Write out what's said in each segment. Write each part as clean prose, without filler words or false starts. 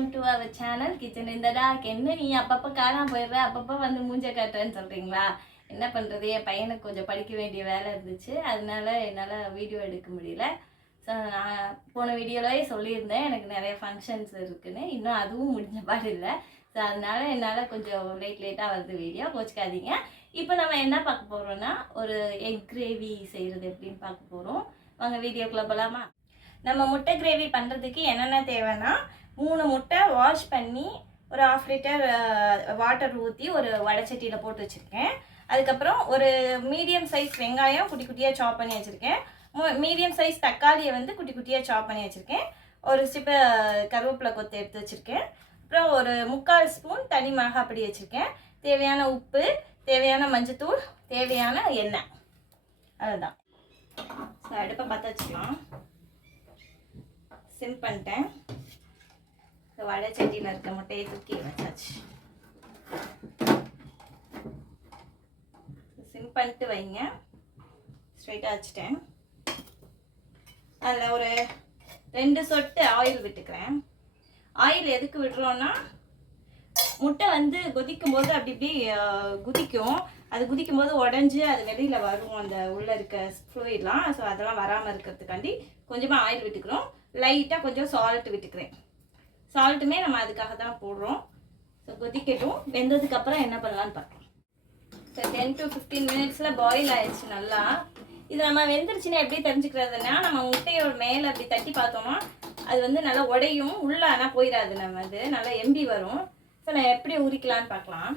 Welcome to our channel kitchen இந்த டாக். என்ன நீ அப்பப்போ காணாம போயிடுற, அப்பப்போ வந்து மூஞ்ச காட்டுறேன்னு சொல்கிறீங்களா? என்ன பண்ணுறது, என் பையனுக்கு கொஞ்சம் படிக்க வேண்டிய வேலை இருந்துச்சு, அதனால என்னால் வீடியோ எடுக்க முடியல. ஸோ நான் போன வீடியோவிலே சொல்லியிருந்தேன் எனக்கு நிறைய ஃபங்க்ஷன்ஸ் இருக்குதுன்னு, இன்னும் அதுவும் முடிஞ்ச பாடு இல்லை. ஸோ அதனால என்னால் கொஞ்சம் லேட்டாக வருது வீடியோ, கோச்சிக்காதீங்க. இப்போ நம்ம என்ன பார்க்க போகிறோன்னா, ஒரு எக் கிரேவி செய்கிறது எப்படின்னு பார்க்க போகிறோம். வாங்க வீடியோக்குள்ளே போகலாமா? நம்ம முட்டை கிரேவி பண்ணுறதுக்கு என்னென்ன தேவைன்னா, 3 முட்டை வாஷ் பண்ணி ஒரு 1/2 லிட்டர் வாட்டர் ஊற்றி ஒரு வடைச்சட்டியில் போட்டு வச்சுருக்கேன். அதுக்கப்புறம் ஒரு மீடியம் சைஸ் வெங்காயம் குட்டி குட்டியாக சாப் பண்ணி வச்சுருக்கேன். மீடியம் சைஸ் தக்காளியை வந்து குட்டி குட்டியாக சாப் பண்ணி வச்சுருக்கேன். ஒரு சிப்ப கருவேப்பிலை கொத்து எடுத்து வச்சுருக்கேன். அப்புறம் ஒரு 3/4 ஸ்பூன் தனி மிளகாய் பொடி வச்சுருக்கேன். தேவையான உப்பு, தேவையான மஞ்சத்தூள், தேவையான எண்ணெய், அதுதான். ஸோ அடுப்பை பற்ற வச்சுக்கலாம். சிம் பண்ணிட்டேன். வடை சட்டியில் இருக்க முட்டையை தூக்கி வச்சாச்சு. சிம் பண்ணிட்டு வைங்க. ஸ்ட்ரைட்டாக வச்சுட்டேன். அதில் ஒரு 2 சொட்டு ஆயில் விட்டுக்கிறேன். ஆயில் எதுக்கு விடுறோன்னா, முட்டை வந்து கொதிக்கும் போது அப்படி இப்படி குதிக்கும். அது குதிக்கும் போது உடஞ்சி அது வெளியில் வரும், அந்த உள்ளே இருக்க ஃப்ளூயிட்லாம். ஸோ அதெல்லாம் வராமல் இருக்கிறதுக்காண்டி கொஞ்சமாக ஆயில் விட்டுக்கிறோம். லைட்டாக கொஞ்சம் சால்ட் விட்டுக்கிறேன். சால்ட்டுமே நம்ம அதுக்காக தான் போடுறோம். ஸோ கொதிக்கட்டும். வெந்ததுக்கப்புறம் என்ன பண்ணலான்னு பார்க்கலாம். ஸோ 10 to 15 மினிட்ஸில் பாயில் ஆயிடுச்சு நல்லா. இது நம்ம வெந்துருச்சுன்னா எப்படி தெரிஞ்சுக்கிறதுனா, நம்ம முட்டையோட மேலே அப்படி தட்டி பார்த்தோம்னா அது வந்து நல்லா உடையும், உள்ளே ஆனால் போயிடாது. நம்ம அது நல்லா எம்பி வரும். ஸோ நான் எப்படி உரிக்கலான்னு பார்க்கலாம்.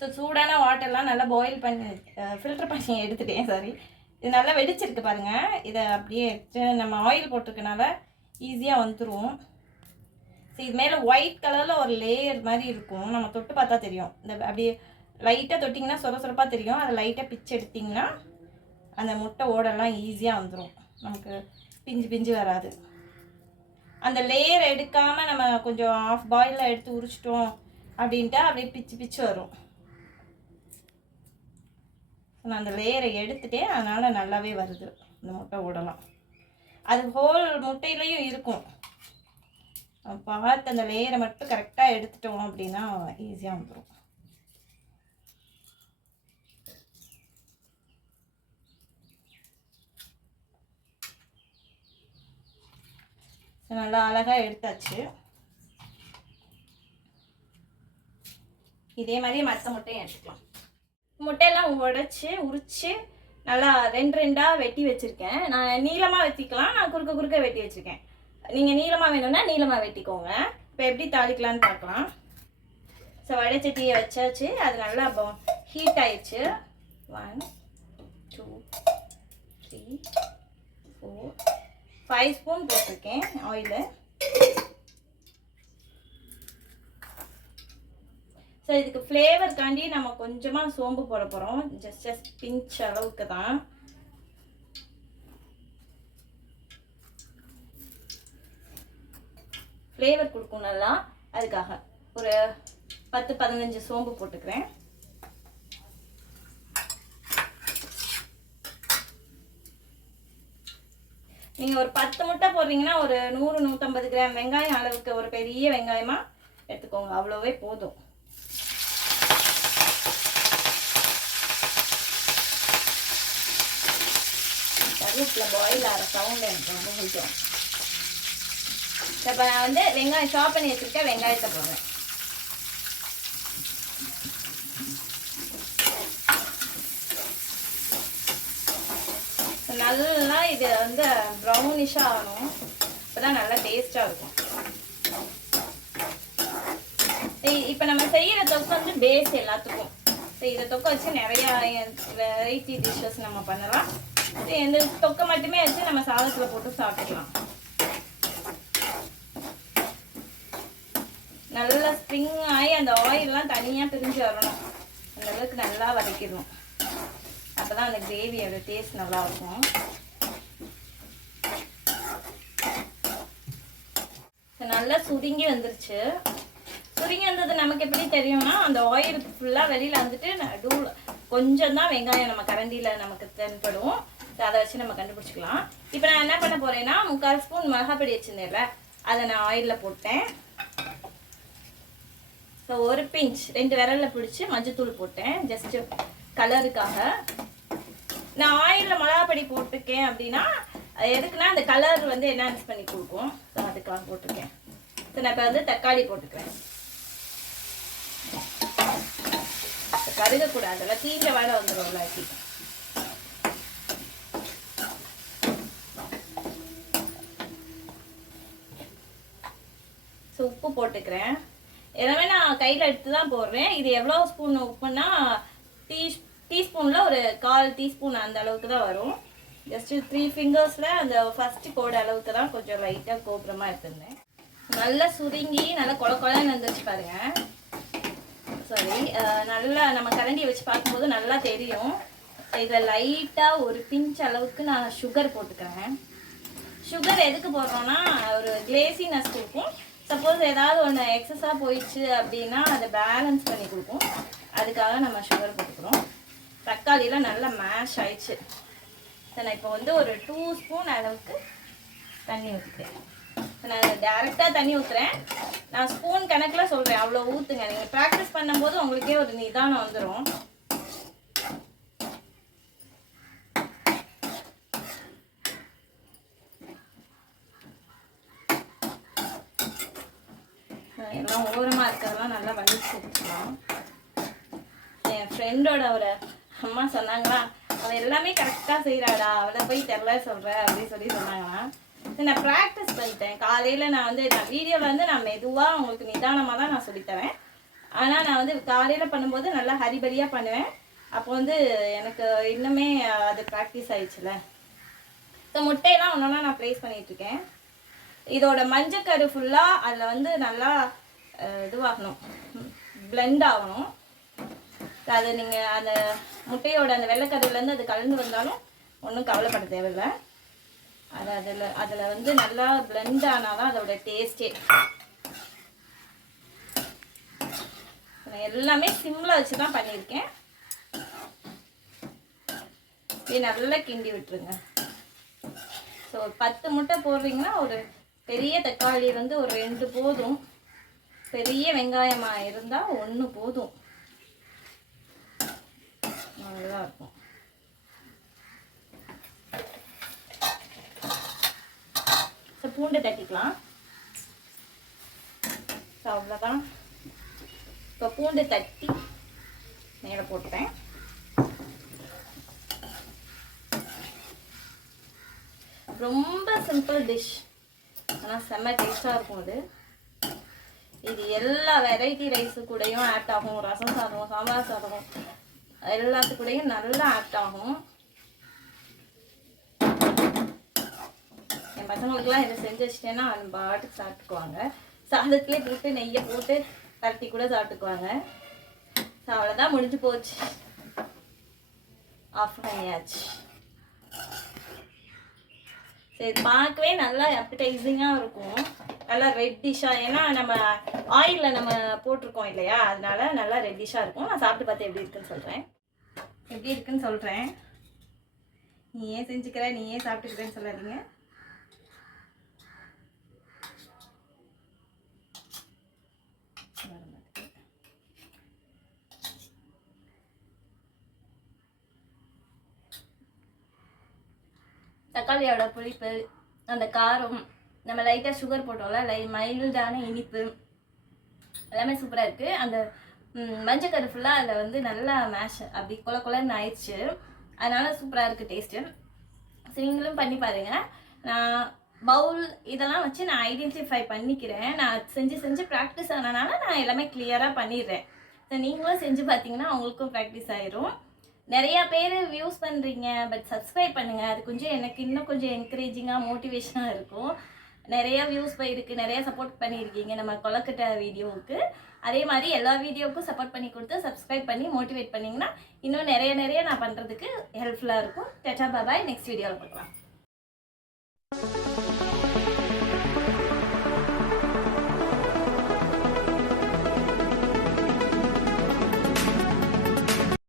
ஸோ சூடான வாட்டர்லாம் நல்லா பாயில் பண்ணி ஃபில்டர் பண்ணி எடுத்துட்டேன். சாரி, இது நல்லா வெடிச்சிருக்கு பாருங்கள். இதை அப்படியே எடுத்து நம்ம ஆயில் போட்டிருக்கனால ஈஸியாக வந்துடும். ஸோ இது மேலே ஒயிட் கலரில் ஒரு லேயர் மாதிரி இருக்கும், நம்ம தொட்டு பார்த்தா தெரியும். இந்த அப்படியே லைட்டாக தொட்டிங்கன்னா சொரப்பாக தெரியும். அதை லைட்டாக பிச்சு எடுத்திங்கன்னா அந்த முட்டை ஓடெல்லாம் ஈஸியாக வந்துடும், நமக்கு பிஞ்சு வராது. அந்த லேயர் எடுக்காமல் நம்ம கொஞ்சம் ஆஃப் பாயிலில் எடுத்து உரிச்சிட்டோம் அப்படின்ட்டு அப்படியே பிச்சு வரும். நான் அந்த லேயரை எடுத்துட்டேன், அதனால் நல்லாவே வருது இந்த முட்டை ஓடலாம். அது ஹோல் முட்டையிலையும் இருக்கும். பார்த்து அந்த லேயரை மட்டும் கரெக்டாக எடுத்துட்டோம் அப்படின்னா ஈஸியாக வந்துடும். நல்லா அழகாக எடுத்தாச்சு. இதே மாதிரி மற்ற முட்டையும் எடுத்துக்கலாம். முட்டையெல்லாம் உரித்து நல்லா 2 வெட்டி வச்சுருக்கேன். நான் நீளமாக வெட்டிக்கலாம், நான் குறுக்க வெட்டி வச்சுருக்கேன். நீங்கள் நீளமாக வேணும்னா நீளமாக வெட்டிக்கோங்க. இப்போ எப்படி தாளிக்கலான்னு பார்க்கலாம். ஸோ வடைச்சட்டியை வச்சாச்சு. அது நல்லா ஹீட் ஆயிடுச்சு. 1 2 3 4 5 ஸ்பூன் போட்டிருக்கேன் ஆயிலு. ஸோ இதுக்கு ஃப்ளேவருக்காண்டி நம்ம கொஞ்சமாக சோம்பு போட போகிறோம். ஜஸ்ட் பிஞ்ச் அளவுக்கு தான். ஃப்ளேவர் கொடுக்கும் நல்லா, அதுக்காக ஒரு 10-15 சோம்பு போட்டுக்கிறேன். நீங்கள் ஒரு 10 முட்டை போடுறீங்கன்னா ஒரு 100-150 கிராம் வெங்காயம் அளவுக்கு ஒரு பெரிய வெங்காயமாக எடுத்துக்கோங்க, அவ்வளோவே போதும். கருவேப்பில் பாயில் ஆகிற சவுண்ட் எனக்கு ரொம்ப பிடிக்கும். இப்போ நான் வந்து வெங்காயம் சாப் பண்ணி வச்சுருக்கேன், வெங்காயத்தை போடுறேன். நல்லா இது வந்து ப்ரௌனிஷாக ஆகணும், இப்போ தான் நல்லா டேஸ்ட்டாக இருக்கும். இப்போ நம்ம செய்கிற தொக்கு வந்து பேஸ் எல்லாத்துக்கும். ஸோ இதை தொக்கை வச்சு நிறையா வெரைட்டி டிஷ்ஷஸ் நம்ம பண்ணலாம். இந்த தொக்கை மட்டுமே வச்சு நம்ம சாதத்தில் போட்டு சாப்பிட்டுக்கலாம். நல்லா ஸ்ப்ரிங் ஆகி அந்த ஆயிலெலாம் தனியாக பிரிஞ்சு வரணும், அந்த அளவுக்கு நல்லா வதக்கிடணும். அப்போ தான் அந்த கிரேவியோட டேஸ்ட் நல்லாயிருக்கும். நல்லா சுருங்கி வந்துருச்சு. சுருங்கி வந்தது நமக்கு எப்படி தெரியும்னா, அந்த ஆயில் ஃபுல்லாக வெளியில் வந்துட்டு நடுவில் கொஞ்சம் தான் வெங்காயம் நம்ம கரண்டியில் நமக்கு தென்படும். அதை வச்சு நம்ம கண்டுபிடிச்சிக்கலாம். இப்போ நான் என்ன பண்ண போகிறேன்னா 3/4 ஸ்பூன் மிளகாப்பொடி வச்சுருந்தேன்ல அதை நான் ஆயிலில் போட்டேன். ஸோ ஒரு பிஞ்ச் 2 விரலில் பிடிச்சி மஞ்சத்தூள் போட்டேன் ஜஸ்ட்டு கலருக்காக. நான் ஆயிலில் மிளகாப்பொடி போட்டிருக்கேன் அப்படின்னா எதுக்குன்னா அந்த கலர் வந்து என்ஹான்ஸ் பண்ணி கொடுக்கும். ஸோ அதுக்காக போட்டிருக்கேன். ஸோ நான் இப்போ வந்து தக்காளி போட்டுக்கிறேன். கருகக்கூடாது, அதெல்லாம் தீஞ்ச வாடை வந்துடும் இல்லாட்டி. ஸோ உப்பு போட்டுக்கிறேன். எல்லாமே நான் கையில் எடுத்து தான் போடுறேன். இது எவ்வளோ ஸ்பூன் உப்புன்னா டீஸ்பூனில் ஒரு 1/4 டீஸ்பூன் அந்த அளவுக்கு தான் வரும். ஜஸ்ட்டு 3 ஃபிங்கர்ஸில் அந்த ஃபஸ்ட்டு கோடு அளவுக்கு தான் கொஞ்சம் லைட்டாக கோபுரமாக எடுத்துருந்தேன். நல்லா சுருங்கி நல்லா கொலன்னு வந்துச்சு பாருங்க. சாரி, நல்லா நம்ம கரண்டியை வச்சு பார்க்கும்போது நல்லா தெரியும். இதில் லைட்டாக ஒரு பிஞ்ச் அளவுக்கு நான் சுகர் போட்டுக்கிறேன். சுகர் எதுக்கு போடுறோன்னா ஒரு கிளேசினஸ் கொடுக்கும். சப்போஸ் ஏதாவது ஒன்று எக்ஸஸாக போயிடுச்சு அப்படின்னா அதை பேலன்ஸ் பண்ணி கொடுக்கும். அதுக்காக நம்ம சுகர் போட்டுக்கிறோம். தக்காளியெலாம் நல்லா மேஷ் ஆயிடுச்சு. நான் இப்போ வந்து ஒரு 2 ஸ்பூன் அளவுக்கு தண்ணி ஊற்றிக்கிறேன். நான் டேரெக்டாக தண்ணி ஊற்றுறேன். நான் ஸ்பூன் கணக்கில் சொல்கிறேன், அவ்வளோ ஊற்றுங்க. நீங்கள் ப்ராக்டிஸ் பண்ணும்போது உங்களுக்கே ஒரு நிதானம் வந்துடும். எல்லாம் ஓரமாக இருக்கிறதெல்லாம் நல்லா வலிச்சு வச்சுக்கலாம். என் ஃப்ரெண்டோட ஒரு அம்மா சொன்னாங்களா, அவள் எல்லாமே கரெக்டாக செய்கிறாடா, அவளை போய் தெரில சொல்கிற அப்படின்னு சொன்னாங்களா. நான் ப்ராக்டிஸ் பண்ணிட்டேன். காலையில் நான் வீடியோவில் வந்து நான் மெதுவாக உங்களுக்கு நிதானமாக தான் நான் சொல்லித்தரேன். ஆனால் நான் வந்து காலையில் பண்ணும்போது நல்லா ஹரிபரியாக பண்ணுவேன். அப்போ வந்து எனக்கு இன்னுமே அது ப்ராக்டிஸ் ஆயிடுச்சுல. ஸோ முட்டையெல்லாம் ஒன்றா நான் ப்ளேஸ் பண்ணிகிட்ருக்கேன். இதோட மஞ்சக்கரு ஃபுல்லாக அதில் வந்து நல்லா இதுவாகணும், பிளெண்ட் ஆகணும். அது நீங்கள் அந்த முட்டையோட அந்த வெள்ளைக்கருவிலேருந்து அது கலந்து வந்தாலும் ஒன்றும் கவலைப்பட தேவையில்லை. அதில் வந்து நல்லா பிளெண்ட் ஆனால் தான் அதோட டேஸ்டே. நான் எல்லாமே சிம்மில் வச்சு தான் பண்ணியிருக்கேன். இது நல்லா கிண்டி விட்டுருங்க. ஸோ 10 முட்டை போடுறீங்கன்னா ஒரு பெரிய தக்காளி வந்து ஒரு 2 போதும். பெரிய வெங்காயமாக இருந்தால் 1 போதும். நல்லா இருக்கும். ஸோ பூண்டு தட்டிக்கலாம். ஸோ அவ்வளோதான். இப்போ பூண்டு தட்டி மேலே போட்டுட்டேன். ரொம்ப சிம்பிள் டிஷ், ஆனால் செம்ம டேஸ்டாக இருக்கும். இது எல்லா வெரைட்டி ரைஸு கூடயும் ஆட் ஆகும். ரசம் சாதம், சாம்பார் சாதம் எல்லாத்துக்கூடையும் நல்லா ஆட் ஆகும். என் பசங்களுக்குலாம் இதை செஞ்சு வச்சிட்டேன்னா அவங்க பாட்டுக்கு சாப்பிட்டுக்குவாங்க. சாதத்துலேயே போட்டு நெய்யை போட்டு பரட்டி கூட சாப்பிட்டுக்குவாங்க. ஸோ அவ்வளோதான், முடிஞ்சு போச்சு. ஆஃப் பண்ணியாச்சு. சரி, பார்க்கவே நல்லா அப்படைசிங்காக இருக்கும். நல்லா ரெட்டிஷாக, ஏன்னா நம்ம ஆயிலில் நம்ம போட்டிருக்கோம் இல்லையா, அதனால நல்லா ரெட்டிஷாக இருக்கும். நான் சாப்பிட்டு பார்த்து எப்படி இருக்குன்னு சொல்கிறேன். நீ ஏன் செஞ்சுக்கிற, நீ ஏன் சாப்பிட்டுக்கிறேன்னு சொல்லாதீங்க. தக்காளியோட புளிப்பு, அந்த காரம், நம்ம லைட்டாக சுகர் போட்டோம்ல, மைல்டான இனிப்பு எல்லாமே சூப்பராக இருக்குது. அந்த மஞ்சக்கரு ஃபுல்லாக அதில் வந்து நல்லா மேஷ் அப்படி கொலன்னு ஆயிடுச்சு. அதனால் சூப்பராக இருக்குது டேஸ்ட்டு. ஸோ நீங்களும் பண்ணி பாருங்கள். நான் பவுல் இதெல்லாம் வச்சு நான் ஐடென்டிஃபை பண்ணிக்கிறேன். நான் செஞ்சு ப்ராக்டிஸ் ஆனனால நான் எல்லாமே கிளியராக பண்ணிடுறேன். ஸோ நீங்களும் செஞ்சு பார்த்தீங்கன்னா உங்களுக்கும் ப்ராக்டிஸ் ஆயிரும். நிறையா பேர் வியூஸ் பண்ணுறீங்க, பட் சப்ஸ்கிரைப் பண்ணுங்கள். அது கொஞ்சம் எனக்கு இன்னும் கொஞ்சம் என்கரேஜிங்காக மோட்டிவேஷனாக இருக்கும். நிறையா வியூஸ் போயிருக்கு, நிறையா சப்போர்ட் பண்ணியிருக்கீங்க நம்ம கொலக்கட்டை வீடியோவுக்கு. அதே மாதிரி எல்லா வீடியோவுக்கும் சப்போர்ட் பண்ணி கொடுத்து சப்ஸ்கிரைப் பண்ணி மோட்டிவேட் பண்ணிங்கன்னா இன்னும் நிறைய நான் பண்ணுறதுக்கு ஹெல்ப்ஃபுல்லாக இருக்கும். டாடா பாய், நெக்ஸ்ட் வீடியோவில் பார்க்கலாம்.